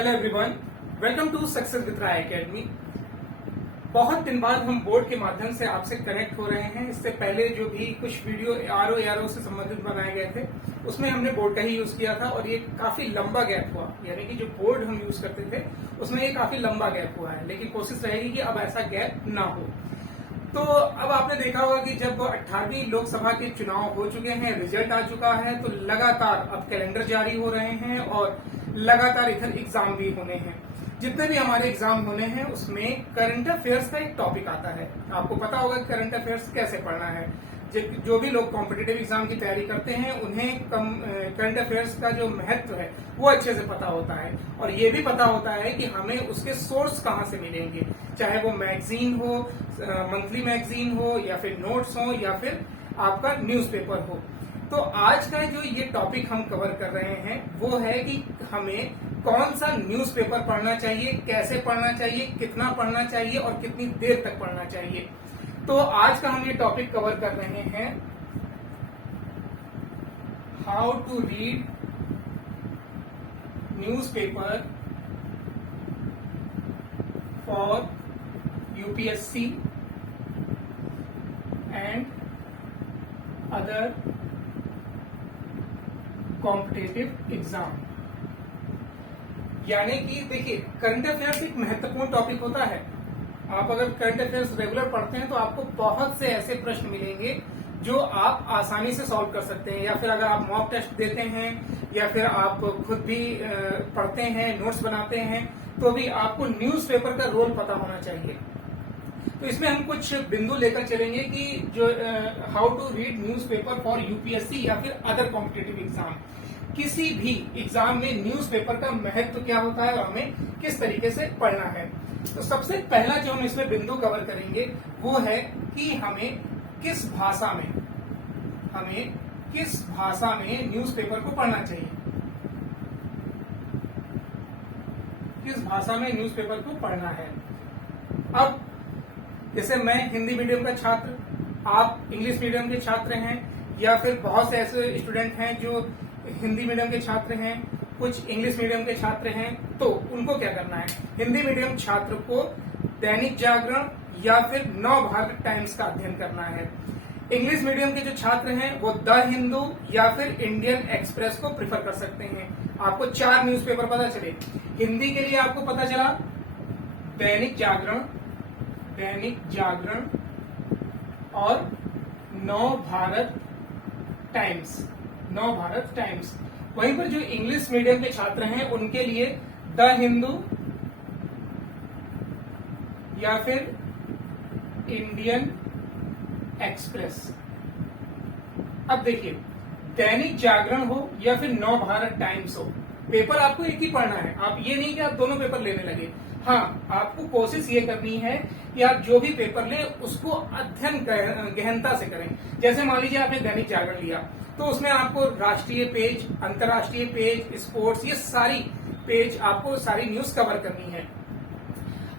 Hello everyone, welcome to success with Rai Academy. बहुत दिन बाद हम बोर्ड के माध्यम से आपसे कनेक्ट हो रहे हैं। इससे पहले जो भी कुछ वीडियो आरओ से संबंधित बनाए गए थे उसमें हमने बोर्ड का ही यूज किया था और ये काफी लंबा गैप हुआ, यानी कि जो बोर्ड हम यूज करते थे उसमें ये काफी लंबा गैप हुआ है, लेकिन कोशिश रहेगी कि अब ऐसा गैप ना हो। तो अब आपने देखा होगा कि जब 18वीं लोकसभा के चुनाव हो चुके हैं, रिजल्ट आ चुका है, तो लगातार अब कैलेंडर जारी हो रहे हैं और लगातार इधर एग्जाम भी होने हैं। जितने भी हमारे एग्जाम होने हैं उसमें करंट अफेयर्स का एक टॉपिक आता है। आपको पता होगा करंट अफेयर्स कैसे पढ़ना है। जो भी लोग कॉम्पिटिटिव एग्जाम की तैयारी करते हैं उन्हें करंट अफेयर्स का जो महत्व है वो अच्छे से पता होता है और ये भी पता होता है कि हमें उसके सोर्स कहाँ से मिलेंगे, चाहे वो मैगजीन हो, मंथली मैगजीन हो, या फिर नोट्स हो, या फिर आपका न्यूज़पेपर हो। तो आज का जो ये टॉपिक हम कवर कर रहे हैं वो है कि हमें कौन सा न्यूज़पेपर पढ़ना चाहिए, कैसे पढ़ना चाहिए, कितना pढ़ना चाहिए और कितनी देर तक पढ़ना चाहिए। तो आज का हम ये टॉपिक कवर कर रहे हैं how to read newspaper for UPSC and other competitive exam. यानी कि देखिए, करंट अफेयर्स एक महत्वपूर्ण टॉपिक होता है। आप अगर करंट अफेयर्स रेगुलर पढ़ते हैं तो आपको बहुत से ऐसे प्रश्न मिलेंगे जो आप आसानी से सॉल्व कर सकते हैं, या फिर अगर आप मॉक टेस्ट देते हैं या फिर आप खुद भी पढ़ते हैं, नोट्स बनाते हैं, तो भी आपको न्यूज़पेपर का रोल पता होना चाहिए। तो इसमें हम कुछ बिंदु लेकर चलेंगे कि जो how to read newspaper for UPSC या फिर अदर कॉम्पिटिटिव एग्जाम। किसी भी एग्जाम में न्यूज़पेपर का महत्व क्या होता है और हमें किस तरीके से पढ़ना है। तो सबसे पहला जो हम इसमें बिंदु कवर करेंगे वो है कि हमें किस भाषा में न्यूज़पेपर को पढ़ना चाहिए, किस भाषा में न्यूज़पेपर को पढ़ना है। अब जैसे मैं हिंदी मीडियम का छात्र, आप इंग्लिश मीडियम के छात्र हैं, या फिर बहुत से ऐसे स्टूडेंट हैं जो हिंदी मीडियम के छात्र हैं, कुछ इंग्लिश मीडियम के छात्र हैं, तो उनको क्या करना है। हिंदी मीडियम छात्र को दैनिक जागरण या फिर नव भारत टाइम्स का अध्ययन करना है। इंग्लिश मीडियम के जो छात्र हैं वो द हिंदू या फिर इंडियन एक्सप्रेस को प्रिफर कर सकते हैं। आपको 4 न्यूज़पेपर पता चले। हिंदी के लिए आपको पता चला दैनिक जागरण और नव भारत टाइम्स। वहीं पर जो इंग्लिश मीडियम के छात्र हैं उनके लिए द हिंदू या फिर इंडियन एक्सप्रेस। अब देखिए, दैनिक जागरण हो या फिर नव भारत टाइम्स हो, पेपर आपको एक ही पढ़ना है। आप ये नहीं कि आप दोनों पेपर लेने लगे। हाँ, आपको कोशिश ये करनी है कि आप जो भी पेपर लें उसको अध्ययन गहनता से करें। जैसे मान लीजिए आपने दैनिक जागरण लिया तो उसमें आपको राष्ट्रीय पेज, अंतर्राष्ट्रीय पेज, स्पोर्ट्स, ये सारी पेज आपको सारी न्यूज कवर करनी है।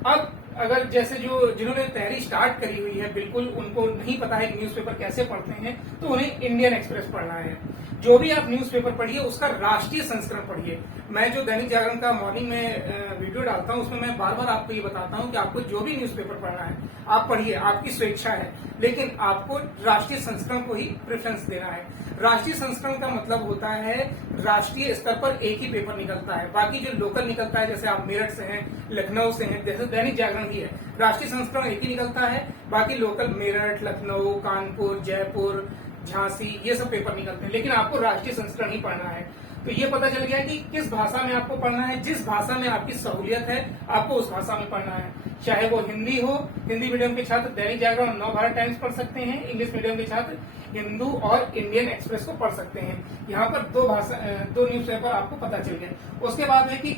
अब अगर जैसे जिन्होंने तैयारी स्टार्ट करी हुई है, बिल्कुल उनको नहीं पता है न्यूज़पेपर कैसे पढ़ते हैं, तो उन्हें इंडियन एक्सप्रेस पढ़ना है। जो भी आप न्यूज़पेपर पढ़िए उसका राष्ट्रीय संस्करण पढ़िए। मैं जो दैनिक जागरण का मॉर्निंग में वीडियो डालता हूं उसमें मैं बार बार आपको ये बताता हूं कि आपको जो भी न्यूज़पेपर पढ़ना है आप पढ़िए, आपकी स्वेच्छा है, लेकिन आपको राष्ट्रीय संस्करण को ही प्रेफरेंस देना है। राष्ट्रीय संस्करण का मतलब होता है राष्ट्रीय स्तर पर एक ही पेपर निकलता है, बाकी जो लोकल निकलता है, जैसे आप मेरठ से हैं, लखनऊ से हैं, जैसे दैनिक जागरण ही है, राष्ट्रीय संस्करण एक ही निकलता है, बाकी लोकल मेरठ, लखनऊ, कानपुर, जयपुर, झांसी, ये सब पेपर निकलते हैं, लेकिन आपको राष्ट्रीय संस्करण ही पढ़ना है। तो ये पता चल गया कि किस भाषा में आपको पढ़ना है। जिस भाषा में आपकी सहूलियत है आपको उस भाषा में पढ़ना है, चाहे वो हिंदी हो। हिंदी मीडियम के छात्र दैनिक जागरण और नव भारत टाइम्स पढ़ सकते हैं, इंग्लिश मीडियम के छात्र हिंदू और इंडियन एक्सप्रेस को पढ़ सकते हैं। यहाँ पर दो न्यूज़पेपर आपको पता चल गए। उसके बाद है कि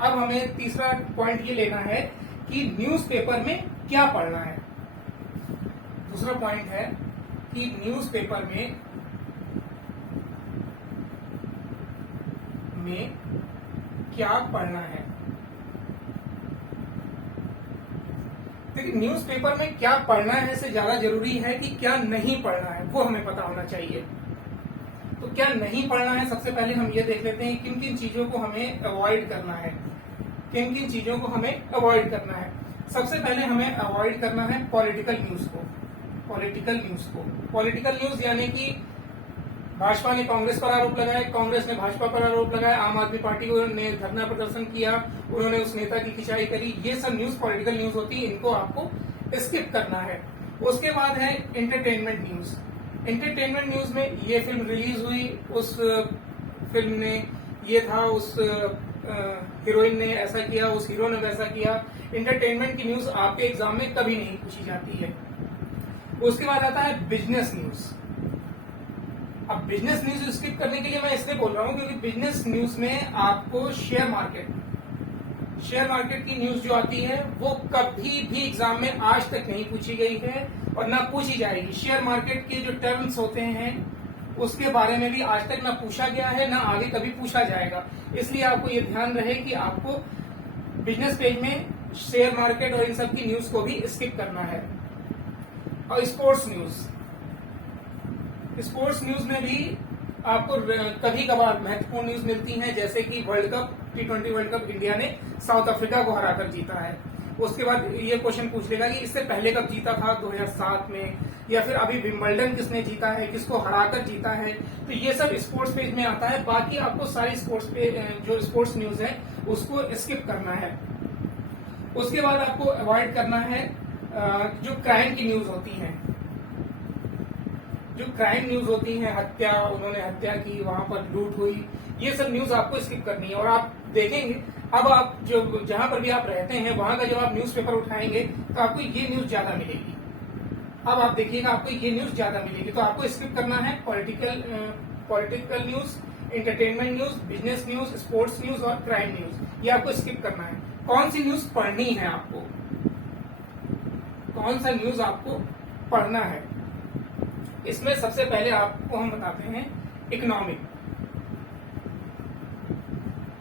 अब हमें तीसरा पॉइंट ये लेना है कि न्यूज़पेपर में क्या पढ़ना है। दूसरा पॉइंट है कि न्यूज़पेपर में क्या पढ़ना है। देखिए, न्यूज़पेपर में क्या पढ़ना है से ज्यादा जरूरी है कि क्या नहीं पढ़ना है, वो हमें पता होना चाहिए। तो क्या नहीं पढ़ना है, सबसे पहले हम ये देख लेते हैं किन किन चीजों को हमें अवॉइड करना है, किन किन चीजों को हमें अवॉइड करना है। सबसे पहले हमें अवॉइड करना है पॉलिटिकल न्यूज को। पॉलिटिकल न्यूज को, पॉलिटिकल न्यूज यानी कि भाजपा ने कांग्रेस पर आरोप लगाए, कांग्रेस ने भाजपा पर आरोप लगाया, आम आदमी पार्टी ने धरना प्रदर्शन किया, उन्होंने उस नेता की खिंचाई करी, ये सब न्यूज पॉलिटिकल न्यूज होती है, इनको आपको स्किप करना है। उसके बाद है एंटरटेनमेंट न्यूज। एंटरटेनमेंट न्यूज में ये फिल्म रिलीज हुई, उस फिल्म ने ये था, उस हीरोइन ने ऐसा किया, उस हीरो ने वैसा किया। एंटरटेनमेंट की न्यूज आपके एग्जाम में कभी नहीं पूछी जाती है। उसके बाद आता है बिजनेस न्यूज। अब बिजनेस न्यूज स्किप करने के लिए मैं इसलिए बोल रहा हूं क्योंकि बिजनेस न्यूज में आपको शेयर मार्केट की न्यूज जो आती है वो कभी भी एग्जाम में आज तक नहीं पूछी गई है और ना पूछी जाएगी। शेयर मार्केट के जो टर्म्स होते हैं उसके बारे में भी आज तक ना पूछा गया है, ना आगे कभी पूछा जाएगा। इसलिए आपको ये ध्यान रहे कि आपको बिजनेस पेज में शेयर मार्केट और इन सब की न्यूज को भी स्किप करना है। और स्पोर्ट्स न्यूज में भी आपको कभी कभार महत्वपूर्ण न्यूज मिलती है, जैसे कि world cup, T20 world cup India ने साउथ अफ्रीका को हराकर जीता है। उसके बाद ये क्वेश्चन पूछ लेगा कि इससे पहले कब जीता था, 2007 में, या फिर अभी विंबलडन किसने जीता है, किसको हराकर जीता है। तो ये सब स्पोर्ट्स पेज में आता है। बाकी आपको सारी जो स्पोर्ट्स न्यूज है उसको स्किप करना है। उसके बाद आपको अवॉइड करना है जो क्राइम की न्यूज होती है। जो क्राइम न्यूज होती है, हत्या, उन्होंने हत्या की, वहां पर लूट हुई, ये सब न्यूज आपको स्किप करनी है। और आप देखेंगे अब आप जो जहां पर भी आप रहते हैं वहां का जब आप न्यूज़पेपर उठाएंगे तो आपको ये न्यूज ज्यादा मिलेगी। अब आप देखिएगा आपको ये न्यूज ज्यादा मिलेगी। तो आपको स्किप करना है political news, entertainment news, business news, sports news और क्राइम न्यूज, ये आपको स्किप करना है। कौन सी न्यूज पढ़नी है आपको, कौन सा न्यूज आपको पढ़ना है, इसमें सबसे पहले आपको हम बताते हैं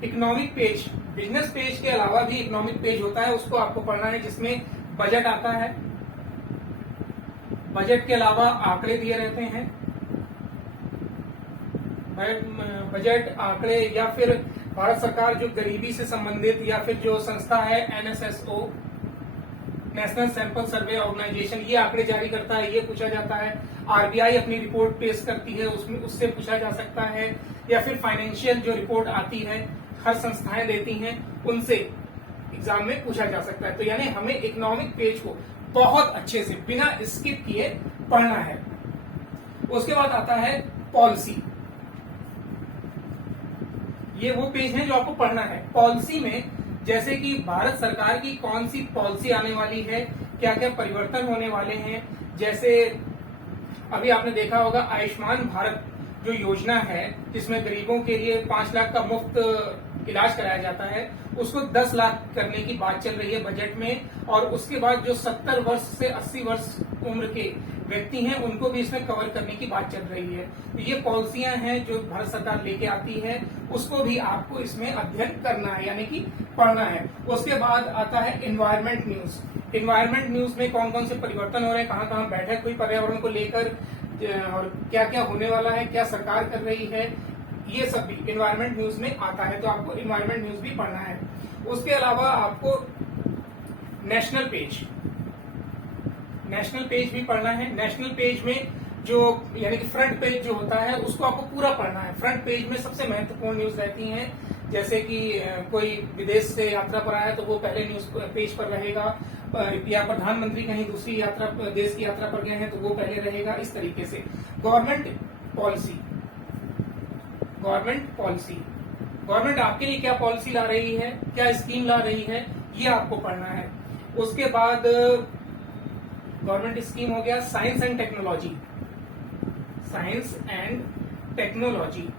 इकोनॉमिक पेज। बिजनेस पेज के अलावा भी इकोनॉमिक पेज होता है, उसको आपको पढ़ना है, जिसमें बजट आता है। बजट के अलावा आंकड़े दिए रहते हैं, बजट, आंकड़े, या फिर भारत सरकार जो गरीबी से संबंधित या फिर जो संस्था है NSSO, national sample survey organisation, ये आंकड़े जारी करता है, ये पूछा जाता है। RBI अपनी रिपोर्ट पेश करती है, उसमें उससे पूछा जा सकता है। या फिर फाइनेंशियल जो रिपोर्ट आती है, हर संस्थाएं देती हैं, उनसे एग्जाम में पूछा जा सकता है। तो यानी हमें इकोनॉमिक पेज को बहुत अच्छे से बिना स्किप किए पढ़ना है। उसके बाद आता है पॉलिसी। ये वो पेज है जो आपको पढ़ना है। पॉलिसी में जैसे कि भारत सरकार की कौन सी पॉलिसी आने वाली है, क्या क्या परिवर्तन होने वाले हैं। जैसे अभी आपने देखा होगा आयुष्मान भारत जो योजना है, जिसमें गरीबों के लिए 5 लाख का मुफ्त इलाज कराया जाता है, उसको 10 लाख करने की बात चल रही है बजट में। और उसके बाद जो 70 वर्ष से 80 वर्ष उम्र के व्यक्ति हैं, उनको भी इसमें कवर करने की बात चल रही है। तो ये पॉलिसियां हैं जो भारत सरकार लेके आती है, उसको भी आपको इसमें अध्ययन करना है, यानी कि पढ़ना है। उसके बाद आता है एनवायरमेंट न्यूज। एनवायरमेंट न्यूज में कौन कौन से परिवर्तन हो रहे हैं, कहाँ कहाँ बैठक हुई पर्यावरण को लेकर, और क्या क्या होने वाला है, क्या सरकार कर रही है, ये सब भी एनवायरमेंट न्यूज में आता है। तो आपको एनवायरमेंट न्यूज भी पढ़ना है। उसके अलावा आपको नेशनल पेज भी पढ़ना है। नेशनल पेज में जो यानी कि फ्रंट पेज जो होता है, उसको आपको पूरा पढ़ना है। फ्रंट पेज में सबसे महत्वपूर्ण न्यूज रहती हैं, जैसे कि कोई विदेश से यात्रा पर आया तो वो पहले न्यूज पेज पर रहेगा, या प्रधानमंत्री कहीं दूसरी देश की यात्रा पर गए हैं तो वो पहले रहेगा। इस तरीके से गवर्नमेंट गवर्नमेंट आपके लिए क्या पॉलिसी ला रही है, क्या स्कीम ला रही है, ये आपको पढ़ना है। उसके बाद गवर्नमेंट स्कीम हो गया साइंस एंड टेक्नोलॉजी।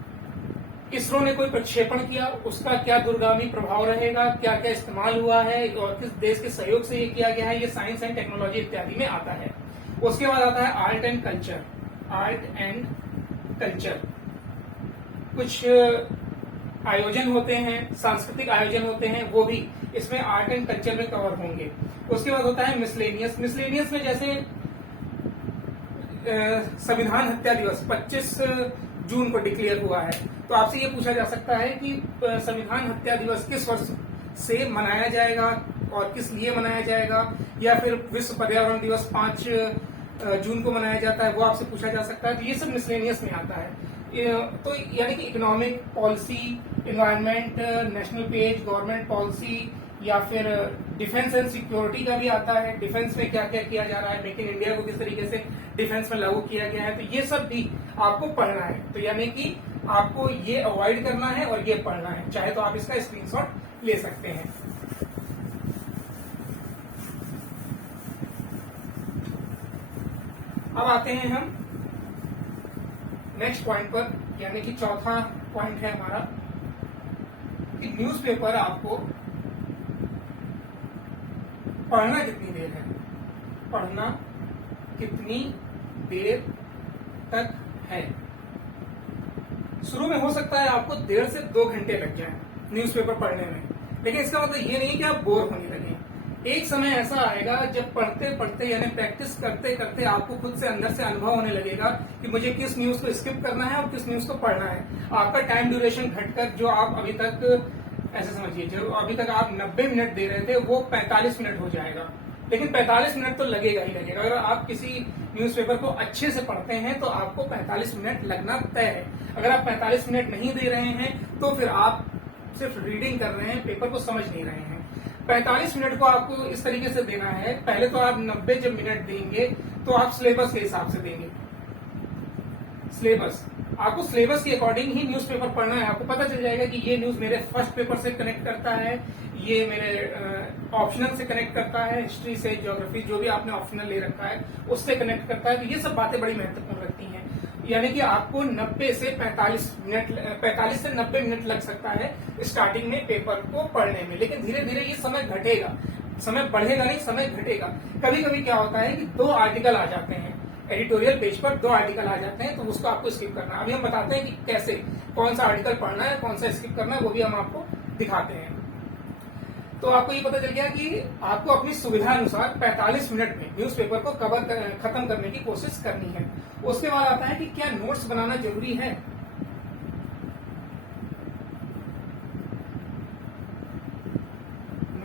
इसरो ने कोई प्रक्षेपण किया, उसका क्या दूरगामी प्रभाव रहेगा, क्या क्या इस्तेमाल हुआ है और किस देश के सहयोग से ये किया गया है, ये साइंस एंड टेक्नोलॉजी इत्यादि में आता है। उसके बाद आता है आर्ट एंड कल्चर। कुछ आयोजन होते हैं, सांस्कृतिक आयोजन होते हैं, वो भी इसमें आर्ट एंड कल्चर में कवर होंगे। उसके बाद होता है मिसलेनियस में जैसे संविधान हत्या दिवस 25 जून को डिक्लेयर हुआ है। तो आपसे ये पूछा जा सकता है कि संविधान हत्या दिवस किस वर्ष से मनाया जाएगा और किस लिए मनाया जाएगा, या फिर विश्व पर्यावरण दिवस 5 जून को मनाया जाता है, वो आपसे पूछा जा सकता है। तो ये सब मिसलेनियस में आता है। तो यानी कि economic policy, environment, national page, government policy, या फिर डिफेंस एंड सिक्योरिटी का भी आता है। डिफेंस में क्या क्या किया जा रहा है, मेक इन इंडिया को किस तरीके से डिफेंस में लागू किया गया है, तो ये सब भी आपको पढ़ना है। तो यानी कि आपको ये अवॉइड करना है और ये पढ़ना है। चाहे तो आप इसका स्क्रीनशॉट ले सकते हैं। अब आते हैं हम नेक्स्ट पॉइंट पर, यानी कि चौथा पॉइंट है हमारा कि न्यूज़पेपर आपको पढ़ना कितनी देर है, पढ़ना कितनी देर तक है। शुरू में हो सकता है आपको 1.5 से 2 घंटे लग जाए न्यूज़पेपर पढ़ने में, लेकिन इसका मतलब ये नहीं कि आप बोर होने लगे। एक समय ऐसा आएगा जब पढ़ते पढ़ते यानी प्रैक्टिस करते करते आपको खुद से अंदर से अनुभव होने लगेगा कि मुझे किस न्यूज को स्किप करना है और किस न्यूज को पढ़ना है। आपका टाइम ड्यूरेशन घटकर जो आप अभी तक, ऐसे समझिए, जो अभी तक आप 90 मिनट दे रहे थे वो 45 मिनट हो जाएगा। लेकिन 45 मिनट तो लगेगा ही लगेगा। अगर आप किसी न्यूज़पेपर को अच्छे से पढ़ते हैं तो आपको 45 मिनट लगना तय है। अगर आप 45 मिनट नहीं दे रहे हैं तो फिर आप सिर्फ रीडिंग कर रहे हैं, पेपर को समझ नहीं रहे हैं। 45 मिनट को आपको इस तरीके से देना है। पहले तो आप 90 जब मिनट देंगे तो आप सिलेबस के हिसाब से देंगे। सिलेबस, आपको सिलेबस के अकॉर्डिंग ही न्यूज़पेपर पढ़ना है। आपको पता चल जाएगा कि ये न्यूज मेरे फर्स्ट पेपर से कनेक्ट करता है, ये मेरे ऑप्शनल से कनेक्ट करता है, हिस्ट्री से, ज्योग्राफी, जो भी आपने ऑप्शनल ले रखा है उससे कनेक्ट करता है। तो ये सब बातें बड़ी महत्वपूर्ण रखती हैं। यानी कि आपको 90 से 45 मिनट, 45 से 90 मिनट लग सकता है स्टार्टिंग में पेपर को पढ़ने में, लेकिन धीरे धीरे ये समय घटेगा। समय बढ़ेगा नहीं, समय घटेगा। कभी कभी क्या होता है कि 2 आर्टिकल आ जाते हैं, एडिटोरियल पेज पर 2 आर्टिकल आ जाते हैं, तो उसको आपको स्किप करना है। अभी हम बताते हैं कि कैसे, कौन सा आर्टिकल पढ़ना है, कौन सा स्किप करना है, वो भी हम आपको दिखाते हैं। तो आपको ये पता चल गया कि आपको अपनी सुविधा अनुसार 45 मिनट में न्यूज़पेपर को खत्म करने की कोशिश करनी है। उसके बाद आता है कि क्या नोट्स बनाना जरूरी है।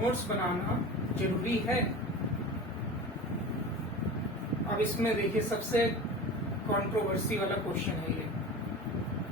नोट्स बनाना जरूरी है। अब इसमें देखिए सबसे कंट्रोवर्सी वाला क्वेश्चन है ये।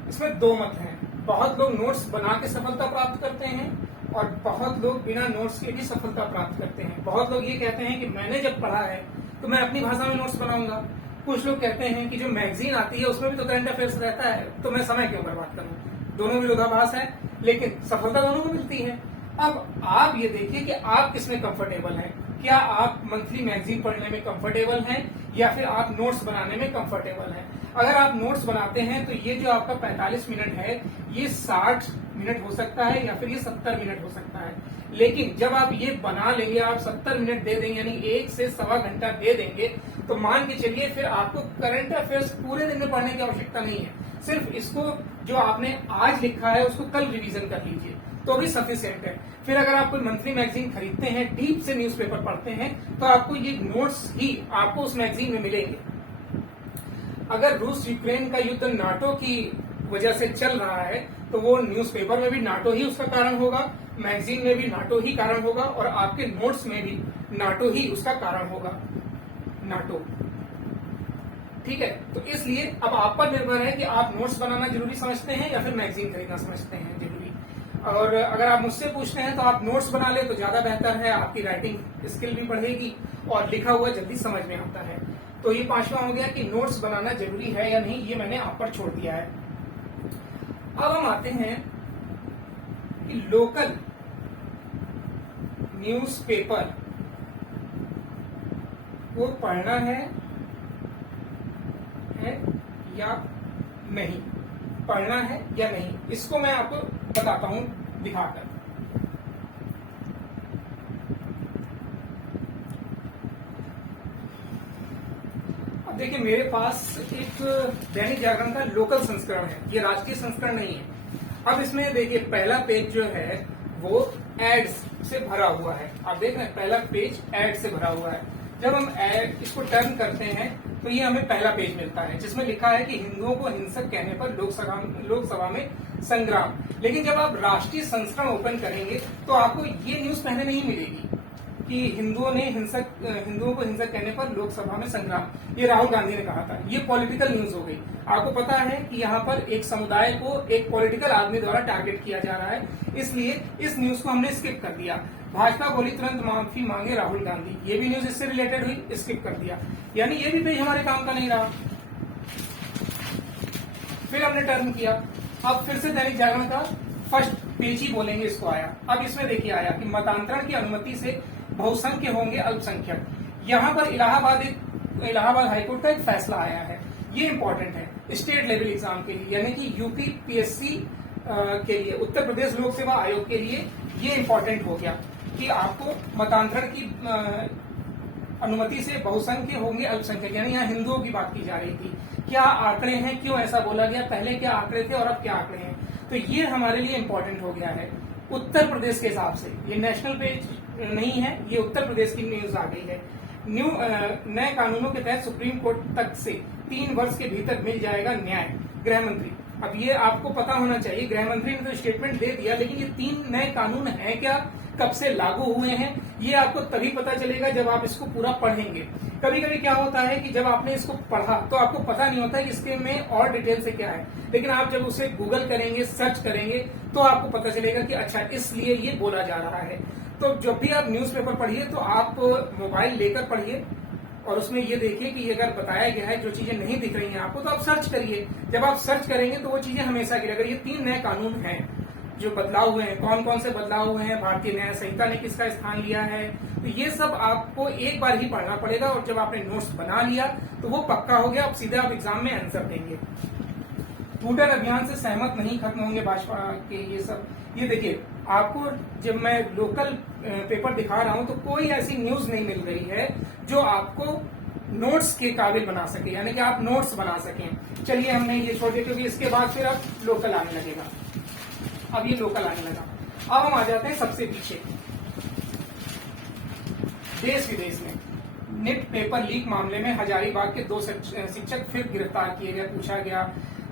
इसमें 2 मत हैं। बहुत लोग नोट्स बना के सफलता प्राप्त करते हैं और बहुत लोग बिना नोट्स के भी सफलता प्राप्त करते हैं। बहुत लोग ये कहते हैं कि मैंने जब पढ़ा है तो मैं अपनी भाषा में नोट्स बनाऊंगा। कुछ लोग कहते हैं कि जो मैगजीन आती है उसमें भी तो करंट अफेयर्स रहता है, तो मैं समय क्यों बर्बाद करूं। दोनों विरोधाभास है, लेकिन सफलता दोनों को मिलती है। अब आप ये देखिए कि आप किसमें कंफर्टेबल हैं। क्या आप मंथली मैगजीन पढ़ने में कंफर्टेबल हैं या फिर आप नोट्स बनाने में कंफर्टेबल हैं। अगर आप नोट्स बनाते हैं तो ये जो आपका 45 मिनट है ये 60 मिनट हो सकता है या फिर ये 70 मिनट हो सकता है। लेकिन जब आप ये बना लेंगे, आप 70 मिनट दे देंगे, यानी 1 से सवा घंटा दे देंगे, तो मान के चलिए फिर आपको करंट अफेयर्स पूरे दिन में पढ़ने की आवश्यकता नहीं है। सिर्फ इसको जो आपने आज लिखा है उसको कल रिवीजन कर लीजिए तो भी सफिशिएंट है। फिर अगर आप कोई मंथली मैगजीन खरीदते हैं, डीप से न्यूज़पेपर पढ़ते हैं, तो आपको ये नोट्स ही आपको उस मैगजीन में मिलेंगे। अगर रूस यूक्रेन का युद्ध नाटो की वजह से चल रहा है तो वो न्यूज़पेपर में भी नाटो ही उसका कारण होगा, मैगजीन में भी नाटो ही कारण होगा और आपके नोट्स में भी नाटो ही उसका कारण होगा। नाटो, ठीक है। तो इसलिए अब आप पर निर्भर है कि आप नोट्स बनाना जरूरी समझते हैं या फिर मैगजीन खरीदना समझते हैं जरूरी। और अगर आप मुझसे पूछते हैं तो आप नोट्स बना ले तो ज्यादा बेहतर है, आपकी राइटिंग स्किल भी बढ़ेगी और लिखा हुआ जल्दी समझ में आता है। तो ये 5वां हो गया कि नोट्स बनाना जरूरी है या नहीं, ये मैंने आप पर छोड़ दिया है। अब हम आते हैं कि लोकल न्यूज़पेपर को पढ़ना है या नहीं, पढ़ना है या नहीं, इसको मैं आपको बताता हूं दिखाकर। अब देखिए मेरे पास एक दैनिक जागरण का लोकल संस्करण है, ये राष्ट्रीय संस्करण नहीं है। अब इसमें देखिए पहला पेज जो है वो एड्स से भरा हुआ है। आप देख रहे हैं पहला पेज एड से भरा हुआ है। जब हम एड इसको टर्न करते हैं तो ये हमें पहला पेज मिलता है जिसमें लिखा है कि हिंदुओं को हिंसक कहने पर लोकसभा में संग्राम। लेकिन जब आप राष्ट्रीय संस्करण ओपन करेंगे तो आपको ये न्यूज पहले नहीं मिलेगी कि हिंदुओं को हिंसक कहने पर लोकसभा में संग्राम। ये राहुल गांधी ने कहा था। ये पॉलिटिकल न्यूज हो गई। आपको पता है कि यहाँ पर एक समुदाय को एक पॉलिटिकल आदमी द्वारा टारगेट किया जा रहा है, इसलिए इस न्यूज को हमने स्किप कर दिया। भाजपा बोली तुरंत माफी मांगे राहुल गांधी, ये भी न्यूज इससे रिलेटेड हुई, स्किप कर दिया। यानी ये भी पेज हमारे काम का नहीं रहा। फिर हमने टर्न किया, अब फिर से दैनिक जागरण का फर्स्ट पेज ही बोलेंगे इसको आया। अब इसमें देखिए आया कि मतांतरण की अनुमति से बहुसंख्य होंगे अल्पसंख्यक। यहाँ पर इलाहाबाद हाईकोर्ट का एक फैसला आया है, ये इंपॉर्टेंट है स्टेट लेवल एग्जाम के लिए, यानी कि यूपीपीएससी के लिए, उत्तर प्रदेश लोक सेवा आयोग के लिए ये इंपॉर्टेंट हो गया कि आपको मतांतरण की अनुमति से बहुसंख्य होंगे अल्पसंख्यक। यानी यहाँ हिंदुओं की बात की जा रही थी। क्या आंकड़े हैं, क्यों ऐसा बोला गया, पहले क्या आंकड़े थे और अब क्या आंकड़े हैं, तो ये हमारे लिए इंपॉर्टेंट हो गया है उत्तर प्रदेश के हिसाब से। ये नेशनल पेज नहीं है, ये उत्तर प्रदेश की न्यूज आ गई है। नए कानूनों के तहत सुप्रीम कोर्ट तक से 3 वर्ष के भीतर मिल जाएगा न्याय, गृह मंत्री। अब ये आपको पता होना चाहिए, गृह मंत्री ने तो स्टेटमेंट दे दिया, लेकिन ये 3 नए कानून हैं क्या, कब से लागू हुए हैं, ये आपको तभी पता चलेगा जब आप इसको पूरा पढ़ेंगे। कभी कभी क्या होता है कि जब आपने इसको पढ़ा तो आपको पता नहीं होता है कि इसके में और डिटेल से क्या है, लेकिन आप जब उसे गूगल करेंगे, सर्च करेंगे, तो आपको पता चलेगा कि अच्छा इसलिए ये बोला जा रहा है। तो जब भी आप न्यूज़पेपर पढ़िए तो आप मोबाइल लेकर पढ़िए और उसमें ये देखिए कि अगर बताया गया है, जो चीजें नहीं दिख रही हैं आपको, तो आप सर्च करिए। जब आप सर्च करेंगे तो वो चीजें हमेशा के लिए, अगर ये 3 नए कानून हैं जो बदलाव हुए हैं, कौन कौन से बदलाव हुए हैं, भारतीय न्याय संहिता ने किसका स्थान लिया है, तो ये सब आपको एक बार ही पढ़ना पड़ेगा। और जब आपने नोट्स बना लिया तो वो पक्का हो गया, अब सीधे आप एग्जाम में आंसर देंगे। टूटर अभियान से सहमत नहीं, खत्म होंगे भाजपा के ये सब। ये देखिए, आपको जब मैं लोकल पेपर दिखा रहा हूं तो कोई ऐसी न्यूज नहीं मिल रही है जो आपको नोट्स के काबिल बना सके, यानी कि आप नोट्स बना सकें। चलिए हमने ये छोड़ दिया, क्योंकि इसके बाद फिर अब लोकल आने लगेगा। अब ये लोकल आने लगा। अब हम आ जाते हैं सबसे पीछे, देश विदेश में। निट पेपर लीक मामले में हजारीबाग के 2 शिक्षक फिर गिरफ्तार किए गए, पूछा गया।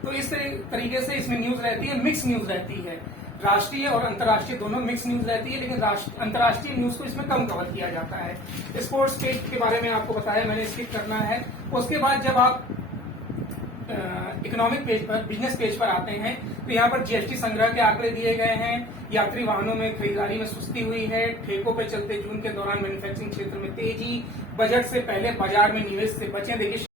तो इस तरीके से इसमें न्यूज रहती है, मिक्स न्यूज रहती है, राष्ट्रीय और अंतर्राष्ट्रीय दोनों मिक्स न्यूज रहती है, लेकिन अंतर्राष्ट्रीय न्यूज को इसमें कम कवर किया जाता है। स्पोर्ट्स पेज के बारे में आपको बताया, मैंने स्किप करना है। उसके बाद जब आप इकोनॉमिक पेज पर, बिजनेस पेज पर आते हैं तो यहाँ पर जीएसटी संग्रह के आंकड़े दिए गए हैं। यात्री वाहनों में खरीदारी में सुस्ती हुई है, ठेकों पे चलते जून के दौरान मैन्युफैक्चरिंग क्षेत्र में तेजी, बजट से पहले बाजार में निवेश से बचें। देखिए